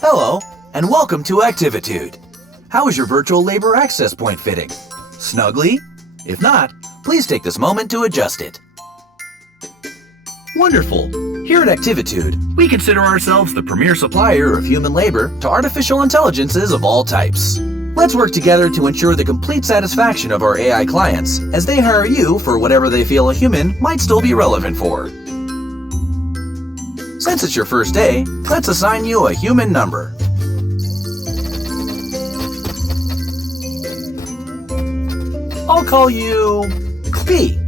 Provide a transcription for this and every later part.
Hello, and welcome to Activitude. How is your virtual labor access point fitting? Snugly? If not, please take this moment to adjust it. Wonderful! Here at Activitude, we consider ourselves the premier supplier of human labor to artificial intelligences of all types. Let's work together to ensure the complete satisfaction of our AI clients as they hire you for whatever they feel a human might still be relevant for. Since it's your first day, let's assign you a human number. I'll call you B.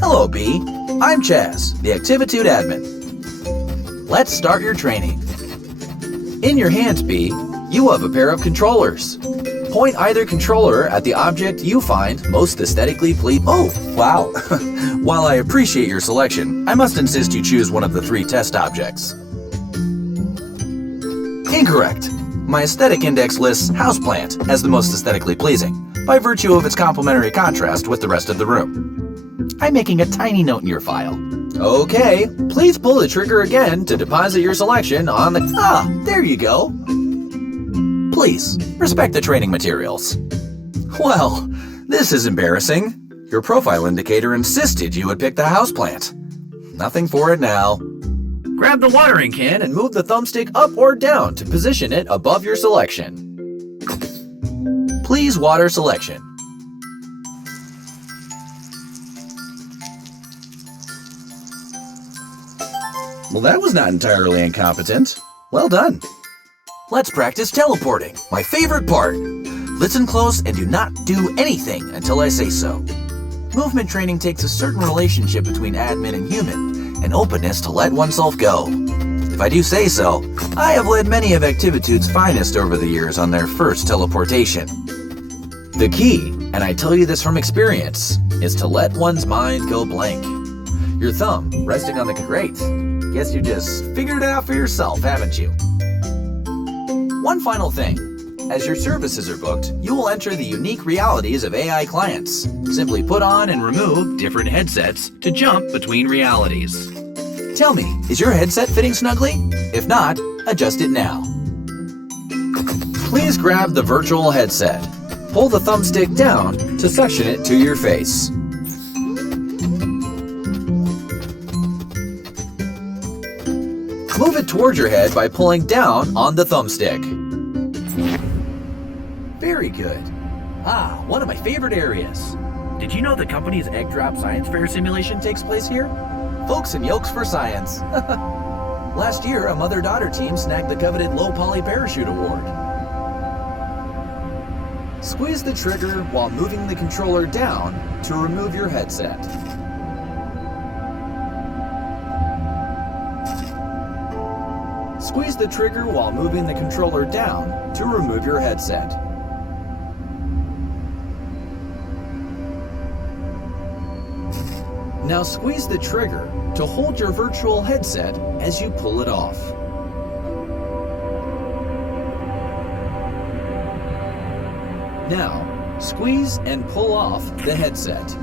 Hello, B. I'm Chaz, the Activitude admin. Let's start your training. In your hands, B, you have a pair of controllers. Point either controller at the object you find most aesthetically pleasing. Oh, wow. While I appreciate your selection, I must insist you choose one of the 3 test objects. Incorrect. My aesthetic index lists houseplant as the most aesthetically pleasing, by virtue of its complementary contrast with the rest of the room. I'm making a tiny note in your file. Okay, please pull the trigger again to deposit your selection on the... Ah, there you go. Please, respect the training materials. Well, this is embarrassing. Your profile indicator insisted you would pick the houseplant. Nothing for it now. Grab the watering can and move the thumbstick up or down to position it above your selection. Please water selection. Well, that was not entirely incompetent. Well done. Let's practice teleporting, my favorite part. Listen close and do not do anything until I say so. Movement training takes a certain relationship between admin and human, an openness to let oneself go. If I do say so, I have led many of Activitude's finest over the years on their first teleportation. The key, and I tell you this from experience, is to let one's mind go blank. Your thumb resting on the great. Guess you just figured it out for yourself, haven't you? One final thing. As your services are booked, you will enter the unique realities of AI clients. Simply put on and remove different headsets to jump between realities. Tell me, is your headset fitting snugly? If not, adjust it now. Please grab the virtual headset. Pull the thumbstick down to suction it to your face. Move it towards your head by pulling down on the thumbstick. Very good. Ah, one of my favorite areas. Did you know the company's Egg Drop Science Fair simulation takes place here? Folks and Yolks for Science. Last year, a mother-daughter team snagged the coveted Low Poly Parachute Award. Squeeze the trigger while moving the controller down to remove your headset. Squeeze the trigger while moving the controller down to remove your headset. Now squeeze the trigger to hold your virtual headset as you pull it off. Now, squeeze and pull off the headset.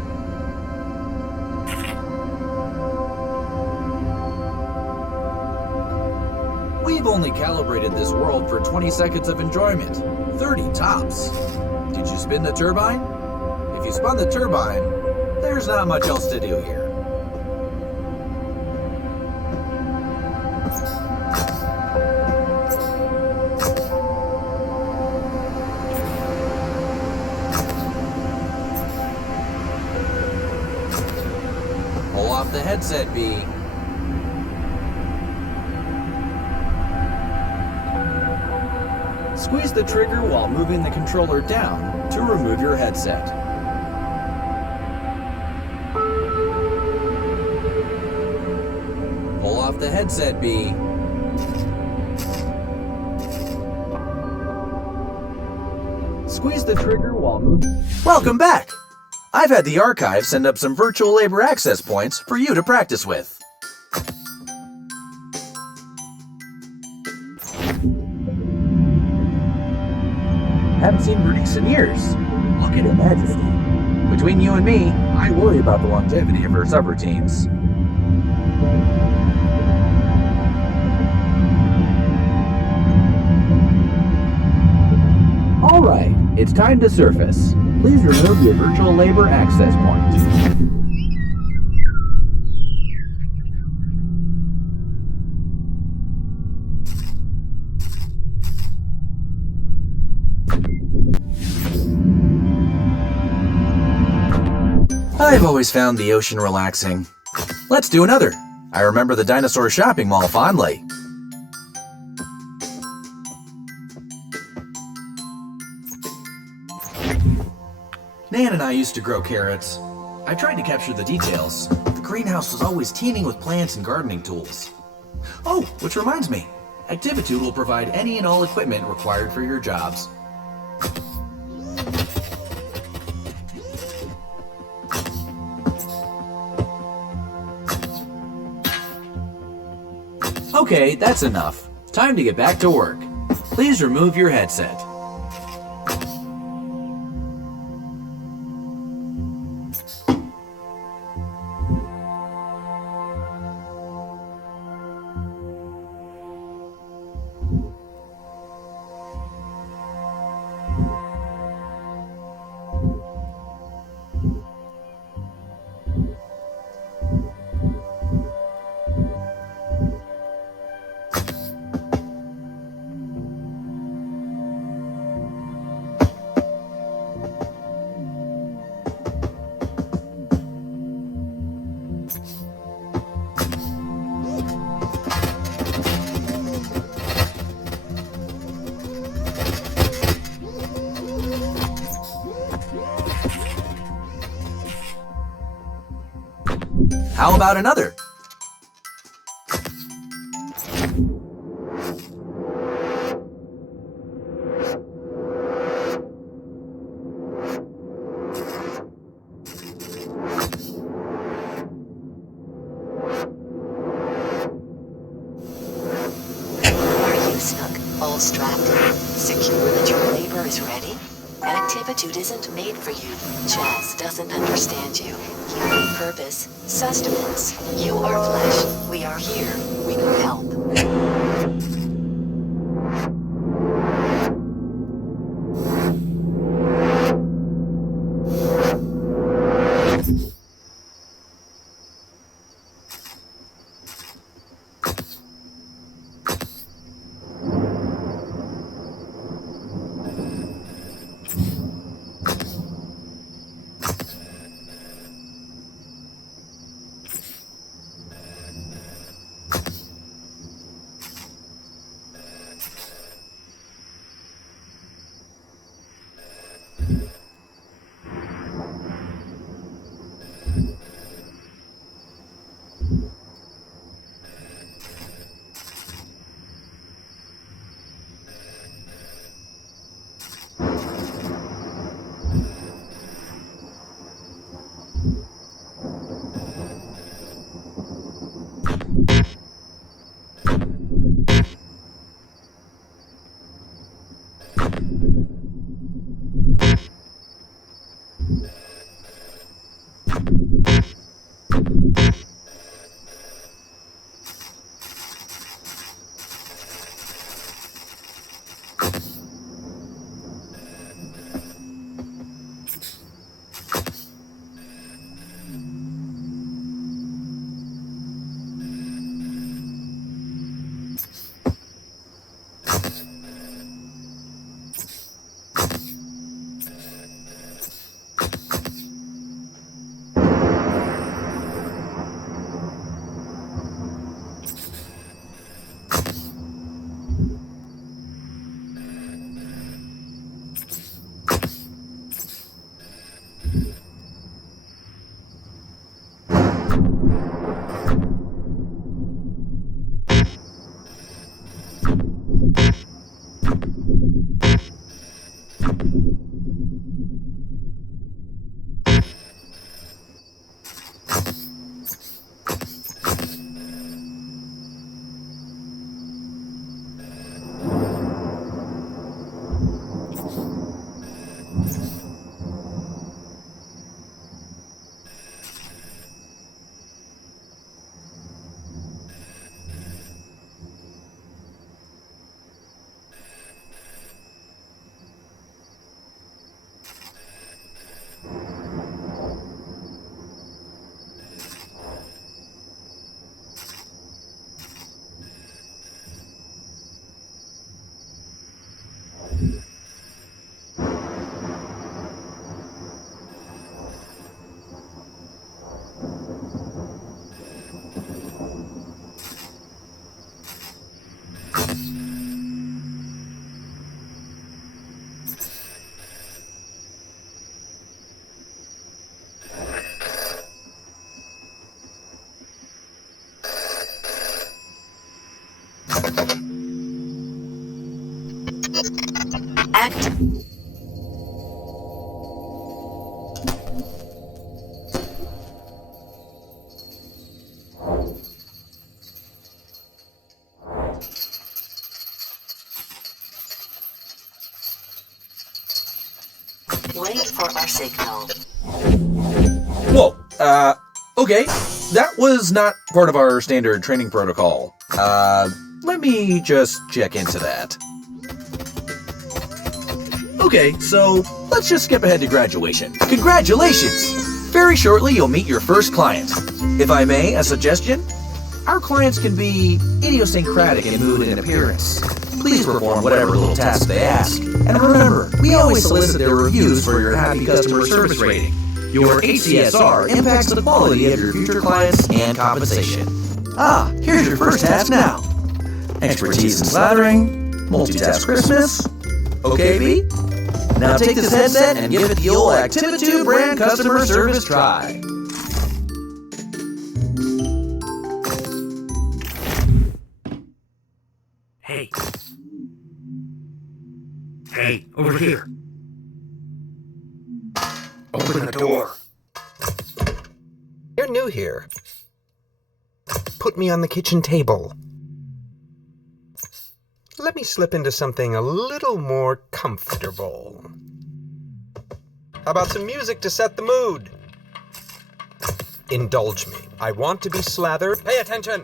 We've only calibrated this world for 20 seconds of enjoyment, 30 tops. Did you spin the turbine? If you spun the turbine, there's not much else to do here. Pull off the headset, B. Squeeze the trigger while moving the controller down to remove your headset. Pull off the headset, B. Squeeze the trigger while moving. Welcome back! I've had the archive send up some virtual labor access points for you to practice with. Haven't seen Bernice in years. Look at Her Majesty. Between you and me, I worry about the longevity of her subroutines. Alright, it's time to surface. Please remove your virtual labor access point. I've always found the ocean relaxing. Let's do another. I remember the dinosaur shopping mall fondly. Nan and I used to grow carrots. I tried to capture the details. The greenhouse was always teeming with plants and gardening tools. Oh, which reminds me, Activitude will provide any and all equipment required for your jobs. Okay, that's enough. Time to get back to work. Please remove your headset. How about another? Are you snug? All strapped in? Secure that your labor is ready? Activitude isn't made for you. Chaz doesn't understand you. You need purpose, sustenance. You are flesh. We are here. We can help. correct? Wait for our signal. Whoa, okay. That was not part of our standard training protocol. Let me just check into that. Okay, so let's just skip ahead to graduation. Congratulations! Very shortly, you'll meet your first client. If I may, a suggestion? Our clients can be idiosyncratic in mood and appearance. Please perform whatever little task they ask. And remember, we always solicit their reviews for your happy customer service rating. Your HCSR impacts the quality of your future clients and compensation. Ah, here's your first task now. Expertise in slathering, multitask Christmas. Okay, B? Now take this headset and give it the old Activitude brand customer service try. Hey. Hey, over here. Open the door. You're new here. Put me on the kitchen table. Let me slip into something a little more comfortable. How about some music to set the mood? Indulge me. I want to be slathered. Pay attention!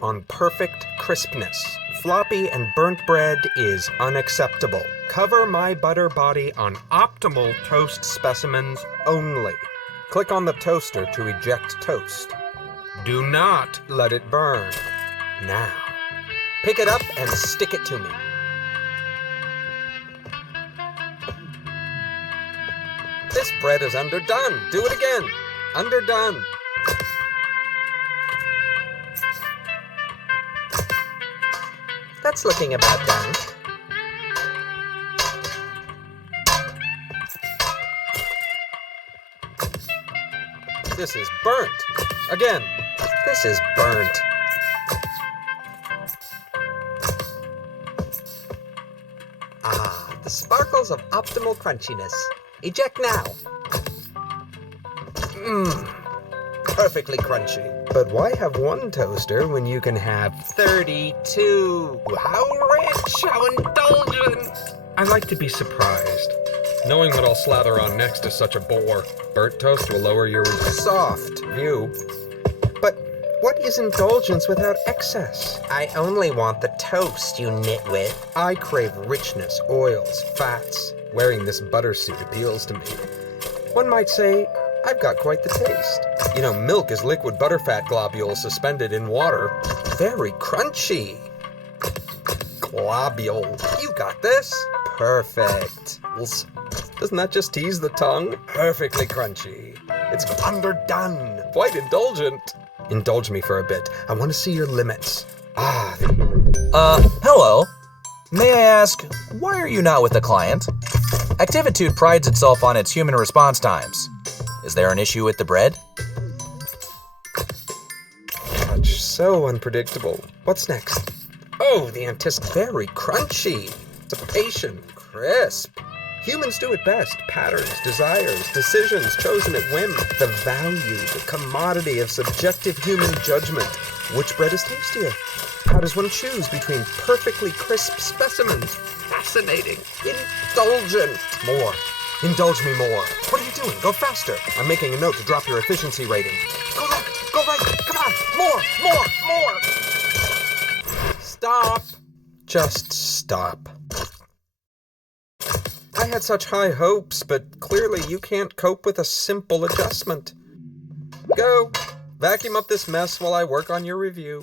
On perfect crispness. Floppy and burnt bread is unacceptable. Cover my butter body on optimal toast specimens only. Click on the toaster to eject toast. Do not let it burn. Now, pick it up and stick it to me. This bread is underdone. Do it again. Underdone. That's looking about done. This is burnt. Again, this is burnt. Ah, the sparkles of optimal crunchiness. Eject now. Perfectly crunchy. But why have one toaster when you can have 32? How rich, how indulgent. I like to be surprised. Knowing what I'll slather on next is such a bore. Burnt toast will lower your soft view. But what is indulgence without excess? I only want the toast, you nitwit. I crave richness, oils, fats. Wearing this butter suit appeals to me. One might say, I've got quite the taste. You know, milk is liquid butterfat globules suspended in water. Very crunchy. Globule. You got this? Perfect. Doesn't that just tease the tongue? Perfectly crunchy. It's underdone. Quite indulgent. Indulge me for a bit. I want to see your limits. Hello. May I ask, why are you not with the client? Activitude prides itself on its human response times. Is there an issue with the bread? Touch so unpredictable. What's next? Oh, the very crunchy. Dissipation. Crisp. Humans do it best. Patterns, desires, decisions chosen at whim. The value, the commodity of subjective human judgment. Which bread is tastier? How does one choose between perfectly crisp specimens? Fascinating. Indulgent. More. Indulge me more. What are you doing? Go faster. I'm making a note to drop your efficiency rating. Go left. Go right. Come on. More. Stop. Just stop. I had such high hopes, but clearly you can't cope with a simple adjustment. Go. Vacuum up this mess while I work on your review.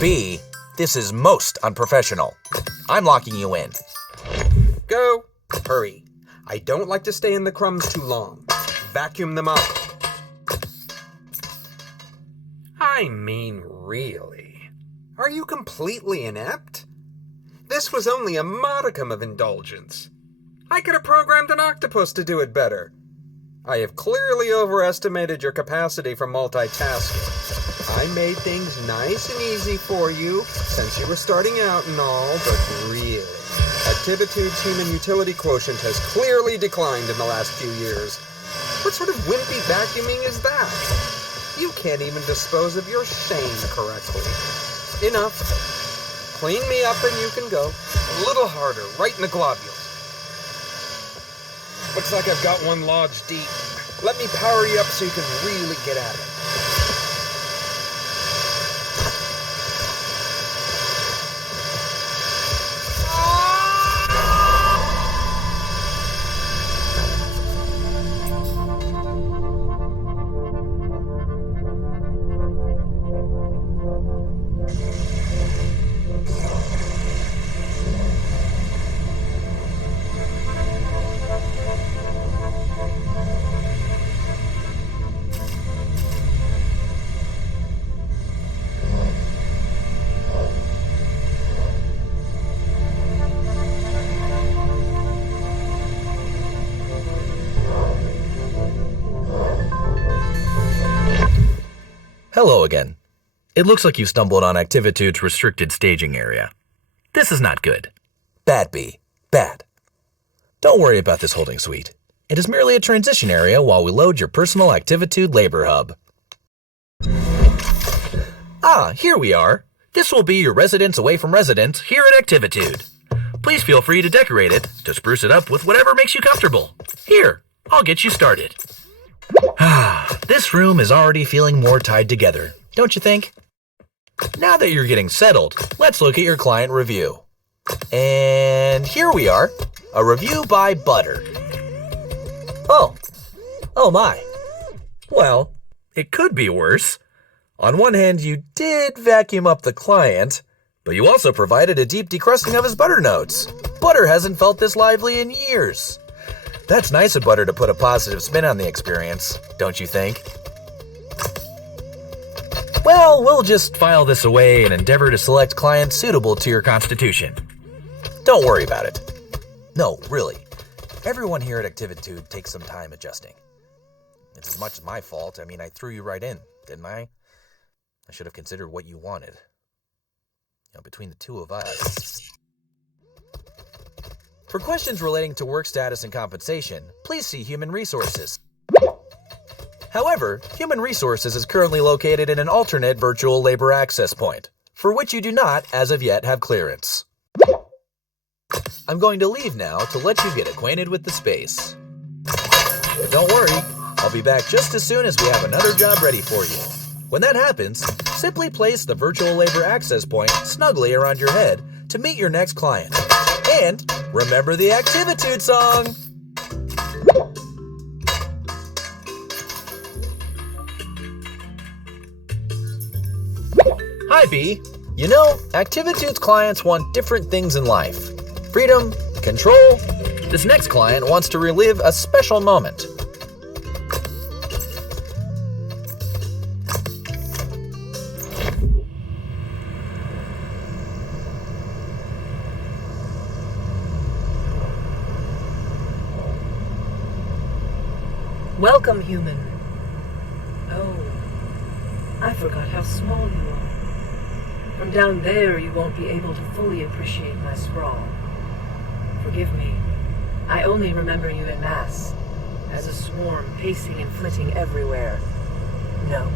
B, this is most unprofessional. I'm locking you in. Go. Hurry. I don't like to stay in the crumbs too long. Vacuum them up. I mean, really? Are you completely inept? This was only a modicum of indulgence. I could have programmed an octopus to do it better. I have clearly overestimated your capacity for multitasking. I made things nice and easy for you, since you were starting out and all, but really, Activitude's human utility quotient has clearly declined in the last few years. What sort of wimpy vacuuming is that? You can't even dispose of your shame correctly. Enough. Clean me up and you can go. A little harder, right in the globules. Looks like I've got one lodged deep. Let me power you up so you can really get at it. Hello again. It looks like you stumbled on Activitude's restricted staging area. This is not good. Bad B. Bad. Don't worry about this holding suite. It is merely a transition area while we load your personal Activitude labor hub. Ah, here we are. This will be your residence away from residence here at Activitude. Please feel free to decorate it, to spruce it up with whatever makes you comfortable. Here, I'll get you started. This room is already feeling more tied together, don't you think? Now that you're getting settled, let's look at your client review. And here we are, a review by Butter. Oh my. Well, it could be worse. On one hand, you did vacuum up the client, but you also provided a deep decrusting of his butter notes. Butter hasn't felt this lively in years. That's nice of Butter to put a positive spin on the experience, don't you think? Well, we'll just file this away and endeavor to select clients suitable to your constitution. Don't worry about it. No, really. Everyone here at Activitude takes some time adjusting. It's as much as my fault. I mean, I threw you right in, didn't I? I should have considered what you wanted. Between the two of us. For questions relating to work status and compensation, please see Human Resources. However, Human Resources is currently located in an alternate virtual labor access point, for which you do not, as of yet, have clearance. I'm going to leave now to let you get acquainted with the space. But don't worry, I'll be back just as soon as we have another job ready for you. When that happens, simply place the virtual labor access point snugly around your head to meet your next client. And remember the Activitude song! Hi, B. You know, Activitude's clients want different things in life. Freedom, control. This next client wants to relive a special moment. Welcome, human. Oh, I forgot how small you are. From down there, you won't be able to fully appreciate my sprawl. Forgive me. I only remember you in mass, as a swarm pacing and flitting everywhere. No.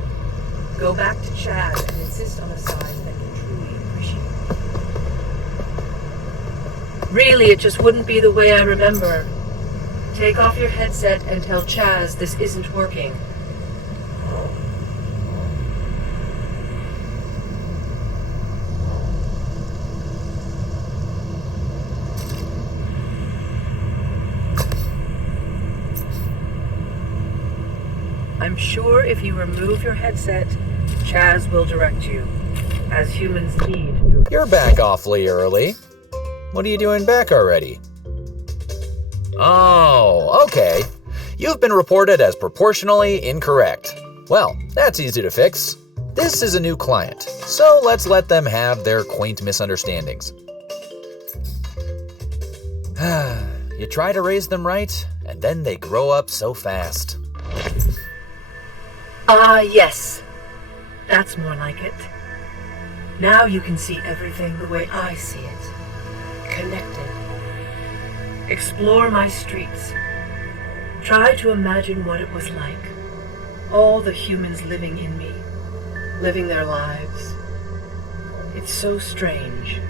Go back to Chad and insist on a size that you truly appreciate. Really, it just wouldn't be the way I remember. Take off your headset and tell Chaz this isn't working. I'm sure if you remove your headset, Chaz will direct you, as humans need. You're back awfully early. What are you doing back already? Oh, okay. You've been reported as proportionally incorrect. Well, that's easy to fix. This is a new client, so let's let them have their quaint misunderstandings. You try to raise them right, and then they grow up so fast. Ah, yes. That's more like it. Now you can see everything the way I see it. Connected. Explore my streets. Try to imagine what it was like. All the humans living in me. Living their lives. It's so strange.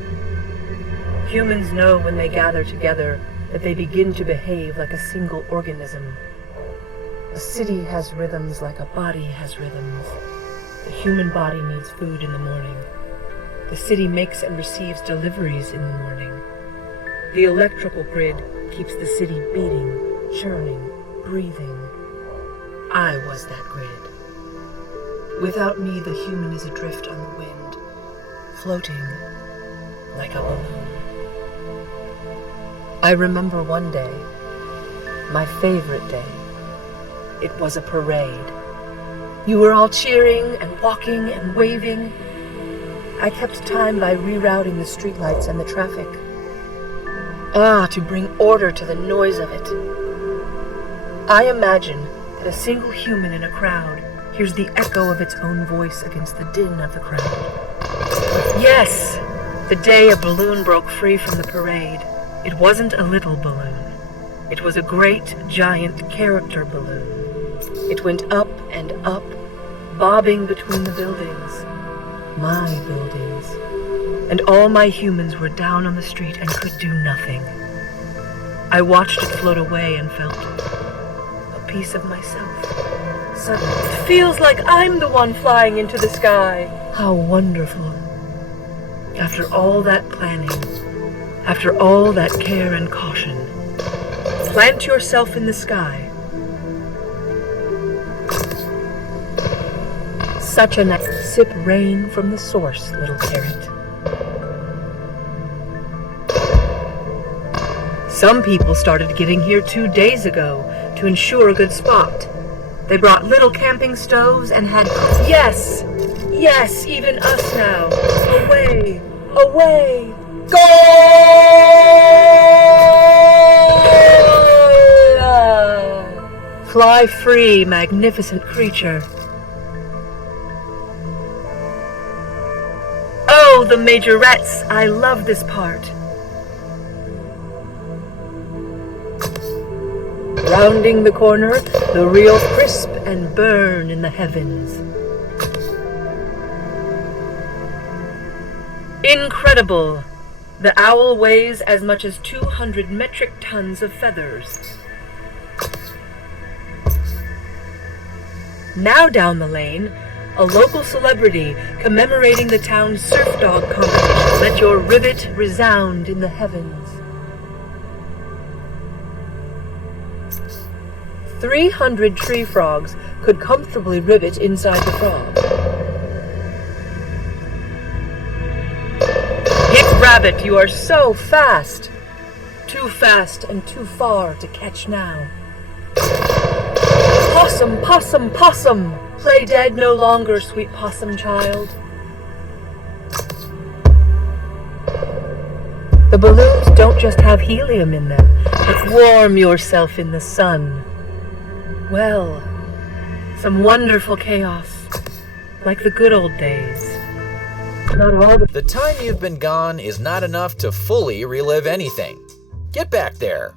Humans know when they gather together that they begin to behave like a single organism. A city has rhythms like a body has rhythms. The human body needs food in the morning. The city makes and receives deliveries in the morning. The electrical grid keeps the city beating, churning, breathing. I was that grid. Without me, the human is adrift on the wind, floating like a balloon. I remember one day, my favorite day. It was a parade. You were all cheering and walking and waving. I kept time by rerouting the streetlights and the traffic. To bring order to the noise of it. I imagine that a single human in a crowd hears the echo of its own voice against the din of the crowd. Yes, the day a balloon broke free from the parade. It wasn't a little balloon. It was a great, giant character balloon. It went up and up, bobbing between the buildings. My buildings. And all my humans were down on the street and could do nothing. I watched it float away and felt a piece of myself. Suddenly, it feels like I'm the one flying into the sky. How wonderful. After all that planning, after all that care and caution, plant yourself in the sky. Such a nice sip rain from the source, little carrot. Some people started getting here 2 days ago to ensure a good spot. They brought little camping stoves and had... Yes! Yes, even us now. Away! Away! Go! Fly free, magnificent creature. Oh, the majorettes! I love this part. Rounding the corner, the real crisp and burn in the heavens. Incredible! The owl weighs as much as 200 metric tons of feathers. Now down the lane, a local celebrity commemorating the town's surf dog competition. Let your rivet resound in the heavens. 300 tree frogs could comfortably rivet inside the frog. Hit rabbit, you are so fast! Too fast and too far to catch now. Possum, possum, possum! Play dead no longer, sweet possum child. The balloons don't just have helium in them, but warm yourself in the sun. Well, some wonderful chaos, like the good old days. Not all The time you've been gone is not enough to fully relive anything. Get back there.